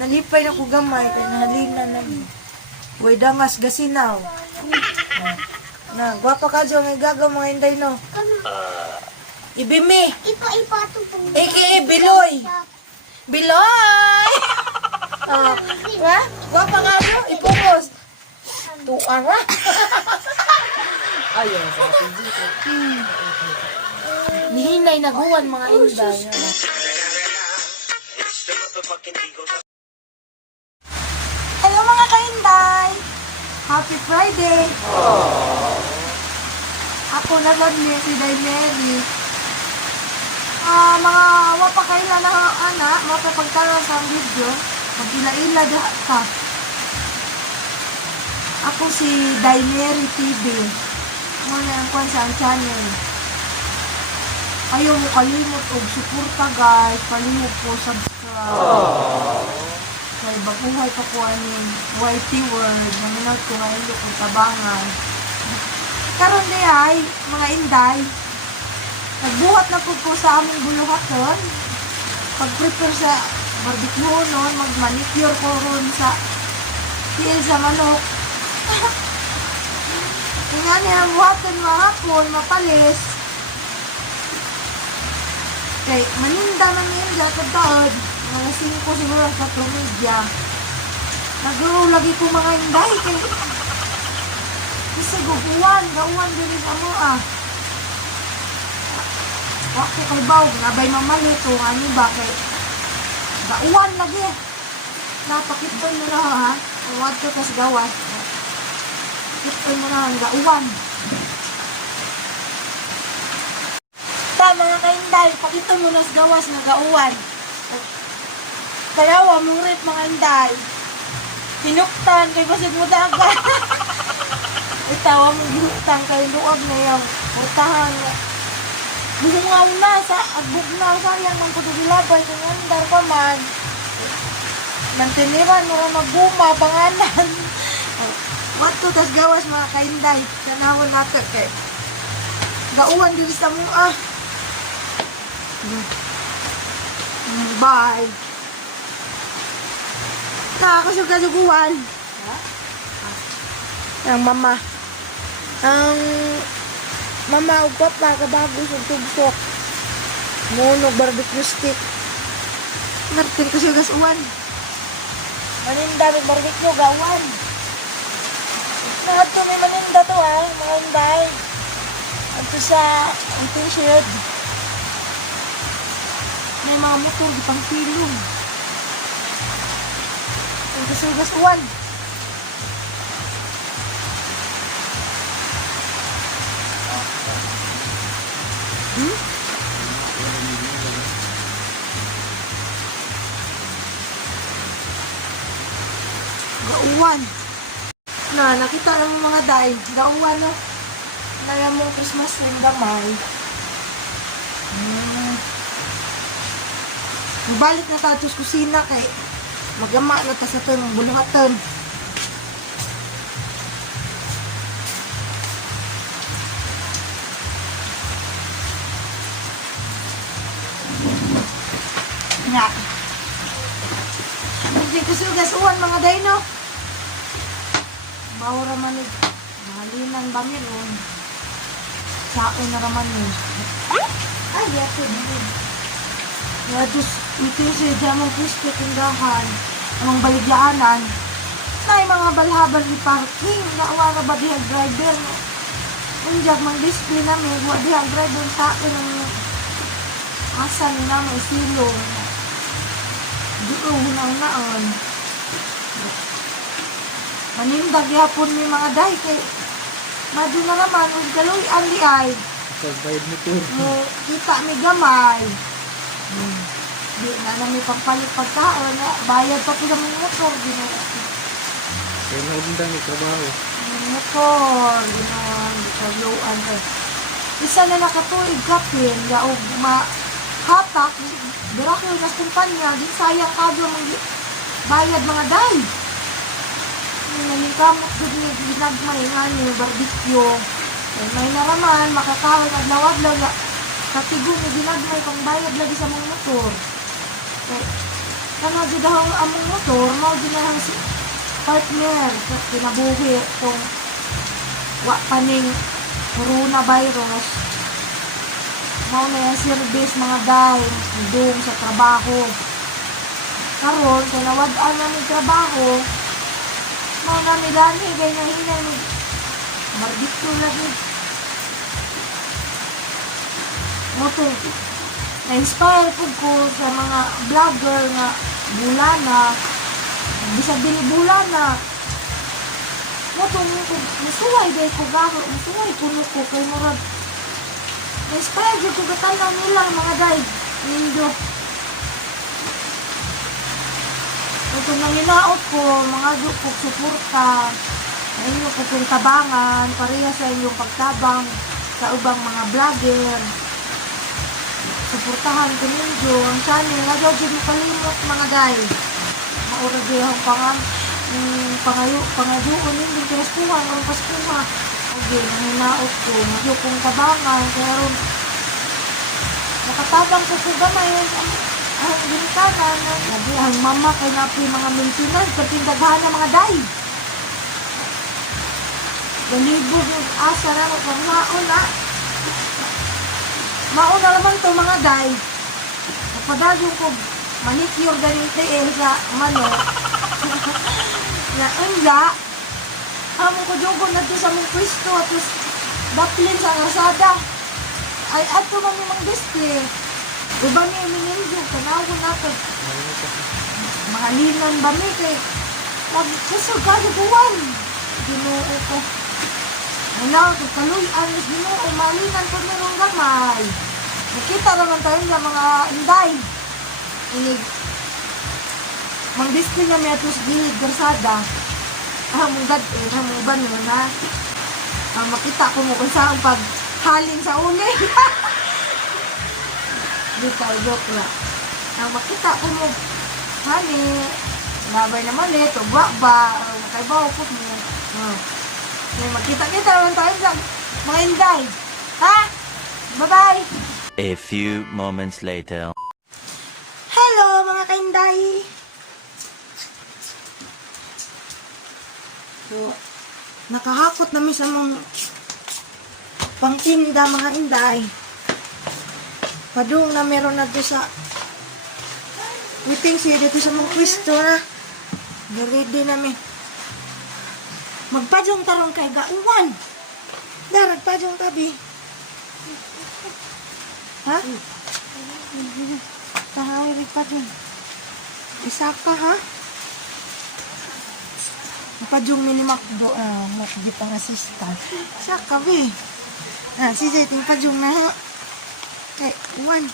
Nalipay na ko gamay, kaya nahalina na mo. Uy, dangas gasinaw. Na, gwapa ka dyan, may gagaw mga inday, no? Ibimi. Ipa ito po. A.K.A. Biloy. Biloy! Ha? Gwapa ka dyan, ipupos. Tuara. Ayaw sa atin dito. Nihinay naguwan mga inday. Hello mga kainday! Happy Friday! Ako na ni si Day Mary. Mga wapakaila na anak, mapapagtara sa video, magila-ila ka. Ako si Day Mary TV. Muna ang kwan sa channel. Ayaw mo kalimot og suporta guys. Palimot po subscribe. Kaya baguhay pa ko aning YT World. Naminag ko ngayon ko tabangan. Karon di ay, mga inday. Nagbuhat na po sa aming buluhaton. Pag-prepare sa barbecue noon, mag-manicure ko ron sa tiil sa manok. Nga niya ang buhatan mahapon, mapalis. Kay maninda man yun dyan sa taod. Mga 5 siguro sa media. Naguro lagi ko mga inday. Kay kasi guguan, gauwan din sa mo Wakto kay Baw, nabay mamalit o ano ba kay gauwan lagi. Napakiton mo na ha. Uwad ko kas gawas. Kiton mo na ang gauwan. Mga kainday, pakita mo nas gawas na gauwan. Kaya murit mga inday. Hinuktan kay basig mo dagat. Itawa mo hinuktan kay luag na yung utahan. Buhungaw na sa agbog na sayang man ko dilabay kung andar pa man. Mantiniran mo rin magbuma panganan. What to tas gawas mga kainday. Kanawon natin kay gauwan din sa mga bye. Nakakasugaduguan. Ang mama. Ang mama ug papa kabago sa tugsok. Monog barbecue stick. Martin kasugasuan. Maninda ng barbecue gawan. Lahat to may maninda to mga inday. Ito sa t-shirt. May mga motor di pang pilong. Ang kasugas-uwan. Gauwan. Nakita ng mga day. Gauwan, no? Naya mong Christmas ring gamay. Balik na tayo sa kusina kay magama na ta sa ito ng buluhatan. Nga. Hindi ko sugas-uwan mga dayno. Bawara man ni mahalinan ba meron. Saan na raman ni. Ay, yato din. Ya, just ito yung Jamong Cristo tindahan, amang baligyaanan, na yung mga balhaban ni parking, naawa na ba dihag driver, no? Unjag, mang display namin, huwag dihag driver sa akin ng asan na may silong. Di ko hunang-naan. Manindag yapon may mga dahi, kay madyo na naman, huwag galoy, andi ay. Pagbayad mo to. Kita may gamay. Di na namin pagpalit pagkaon. Bayad pa pila mga motor. Kaya naundan yung trabaho. Motor. Ginawa. Isa na nakatuig kapin. Yaog mahatak. Birakil na kumpanya. Di sayang kado bayad mga day. Nalingkamot doon ni ginagmay nga ni barbecue. May naraman. Makakawin at lawag-laga. Katigo ni ginagmay pang bayad lagi sa mga motor. Kana jud ang among motor, mao din ang si partner kinabuhi kung wa paning coronavirus. Mao na yung service mga day doon sa trabaho. Karon kay nawad-an na ng trabaho, mao na nila ni kay nahinay ni marbito lagi. Moto na-inspire ko sa mga vlogger nga bulana, bisag dili bulana. Moto musuway day ko garo, musuway kuno ko kay murag na-inspire jud ko katanaw nila mga day. Nindo. Ito nang hinaot ko, mga dukog suporta, sa inyo ko kung tabangan, pareha sa inyong pagtabang sa ubang mga vlogger. Suportahan ko ninyo ang channel, nga daw dyan kalimot mga guys. Maura di ang pangayoon ninyo, pinaskuhan, ang paskuha. Okay, nang hinaot ko, mga dukong tabangan, kaya ron, nakatabang ko ko gamay, ang ginikanan, lagi ang mama kay napi mga maintenance, kapindaghan ng mga day. Galibog yung asa na, kung mauna. Mauna naman to mga day. Napadagyo ko, manicure ganing TL sa manok. Na unla, amo ko jogo na to sa mong pwesto, at daplin sa Lazada. Ay, ato man yung display. Diba niya minindyo, kanawin natin. Mga linan ba mi kay nagsusog ka sa buwan. Ginoo ko. Ano, kaluy, anis ginoo, malinan ko nilong gamay. Nakita naman tayo ng mga inday. Inig, mang display na may atos gilid, garsada. Mong gad-in, mong banon na. Makita ko mo kung saan pag halin sa uli. Dito, joke lang. Makita ko mo, hani, labay naman eh, tugwa ba, kaibaw ko mo. Makita-kita naman tayo sa mga inday. Ha? Bye-bye! A few moments later. Hello mga kainday! So, nakahakot namin sa mga pangtinda mga inday. Padung na meron na doon sa waiting siya dito sa mga pwesto na. Ready namin. Magpadyong tarong kay gauwan. Darag padyong tabi. Ha? Tahawi rin padyong. Isa ka ha? Padyong minimakdo. Makdi pang assistant. Isa ka be. Si Zayting padyong na ha. Okay, one.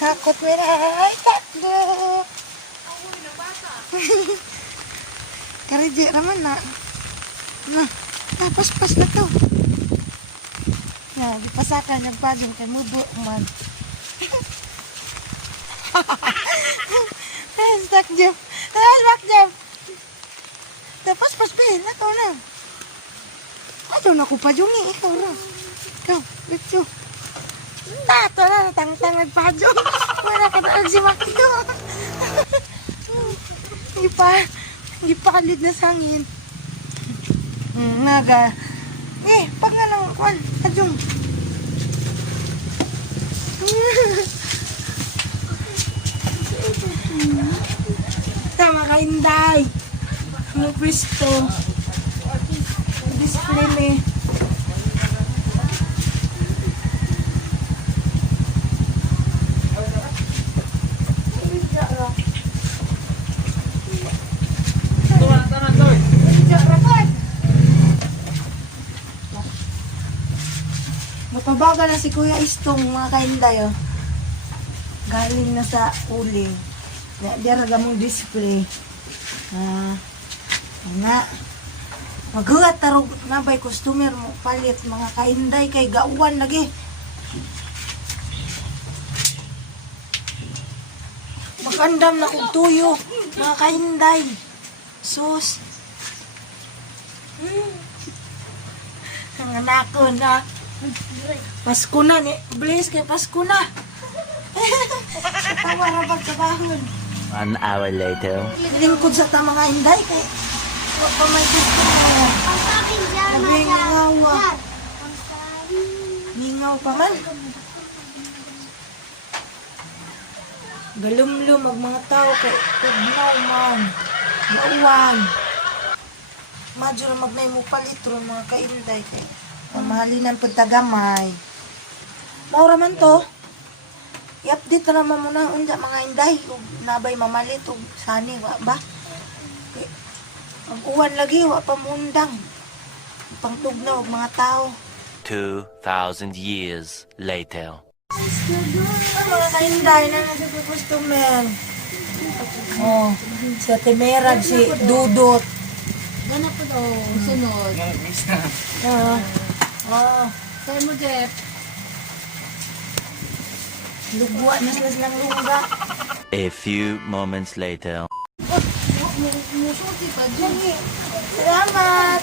Takot mo na. Ay, tatlo. Kariji raman na. Pas-pas na to. Dipasakan nagpagin kay mubo man. Stuck jam. Stuck jam. Pas-pas pin. Ito na. Ito na ko pa yung ikaw na. Ikaw, bitso. Tato na, tang-tang nagpadyo. Wala ka na si Makyo. Hindi pa kalid na sangin. Naga. Pag nga lang, kwan, adyong. Tama ka, inday. Ang pwesto. Display me. Mapabaga na si Kuya Istong mga kainday oh. Galing na sa uling. Diyaraga mong display. Magagat tarog na ba'y customer mo palit mga kainday kay gauwan lagi. Magandam na kong tuyo mga kainday. Sus. Ang anak ko na. Pasko na ni. Bless kay Pasko na. Katawa ra pagkabahon. 1 hour later. Lingkod sa ta mga inday kay wa pa may customer. Sabi ngawa. Ningaw pa man. Galumlum ang mga tao kay tugnaw man. Gauwan. Madyo na magnay mo palitron mga kainday kay mahalinan pud tagamay. Maura man to. I-update na naman mo na unda mga inday ug nabay mamalit ug sani wa ba? Kay ang uwan lagi wa pa mundang. Pangtugnaw og mga tao. 2,000 years later. Mga kainday na nasa customer. Oh, si Ate Merag, si Dudot. Gana po daw, sunod. Sa'yo mo, Jeff. Lugwa na sila silang lungga. A few moments later. Musuti pa, Jeff. Salamat!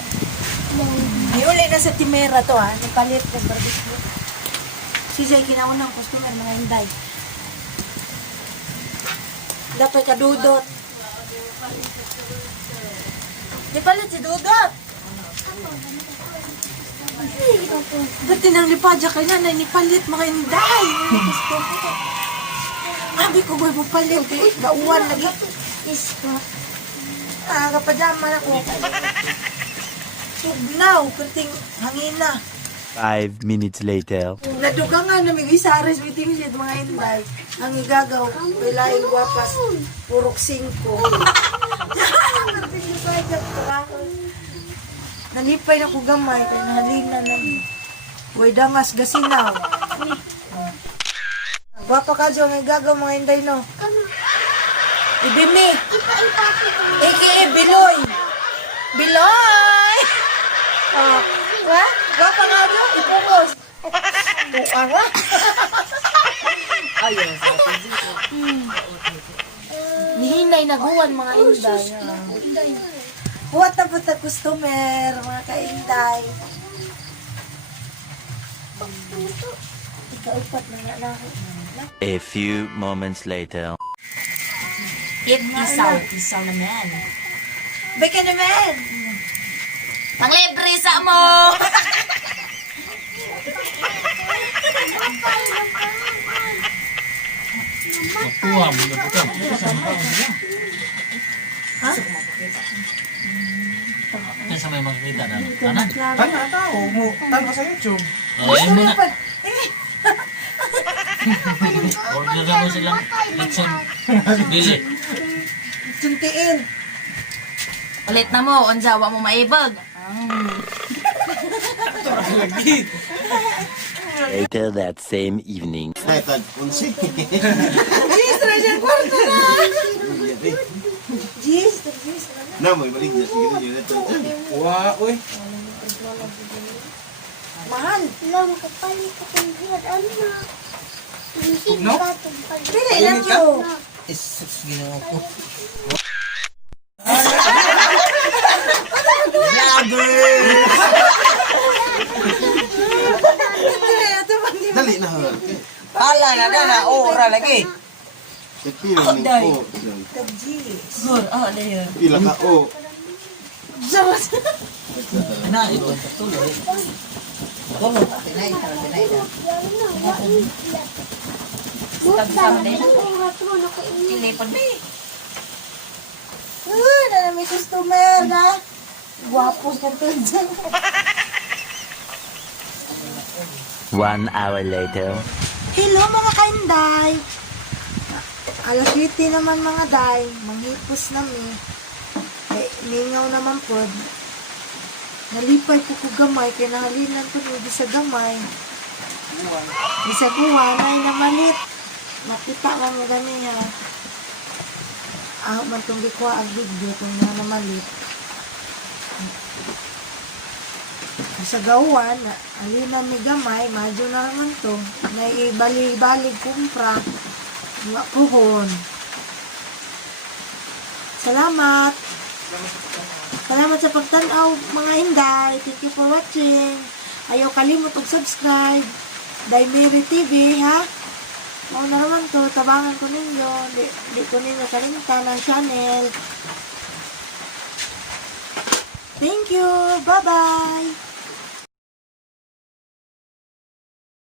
Iuli na sa Timera to ha. Nipalit ko barbecue. Si Jay kinaunang customer mga inday. Dapat ka Dudot. Nipalit si Dudot. Dati nang lipadya ka na, nipalit mga inday. Sabi ko, boy, papalit. Gauwan lagi. Kapadyaman ako. Tugnaw, kunting hangina. 5 minutes later. Naduga nga na may isares meeting siya mga inday. Ang igagaw, pilaing wapas, purok 5. Nalipay na ko gamay, kaya nahalina na. Uy, dangas gasinaw. Wapa ka dyan, ang igagaw mga inday, no? Ibimi. A.K.A. Biloy. Biloy! Oh, ha? Wapa nga dyan, ipugos. Buka nga. Ayaw sa atin dito. Nihinay naguwan mga inday. Huwag na po ta customer, mga kainday. Ikaupat na nga lang. A few moments later. Isaw naman. Beka naman! Panglibre sa mo! Matuwa mo na po. Ha? Yan sa may makikita na. Tanan? Tanga tao mo. Tanga sa YouTube. Ayan mo na. Dapat, Order na mo silang lechon. Dili. suntiin. Ulit na mo, onjawa mo maibag. Lagi. Later that same evening. Tag, unsi. Jis, na siya kwarto na! Jis, Jis. Na mo ibalik na sige na yun. Wa, uy. Mahal. Lang kapalit ka ng grad, ano na? Inisip No? ka itong palit. Pili lang yun. Isus, ginawa ko. Dali na ha. Hala na ka na, ora lagi. Pipili ng o. Jis. Pila ka o. Na, ito. Tuloy. Tinay, tinay na. Buta na ang oras mo na kainin. Kilipon mo. Uy, na may customer na. Gwapos na to dyan. 1 hour later. Hello mga kainday. Alas 7 naman mga day. Manghipos nami. Ningaw naman po. Nalipay po ko gamay. Kaya nahalinan po di sa gamay. Di sa kuwan ay namalit. Nakita lang mo ganiya. Ah, man itong gikuha ang video kung na namalit. Sa gawan, alina may gamay, madyo na naman to. May ibali-ibali kumpra. Wala puhon. Salamat. Salamat sa pagtanaw, mga inday. Thank you for watching. Ayaw kalimot og subscribe. Daimeri TV, ha? Oo na naman to, tabangan ko ninyo. Di ko ninyo kalimutan ang channel. Thank you. Bye-bye.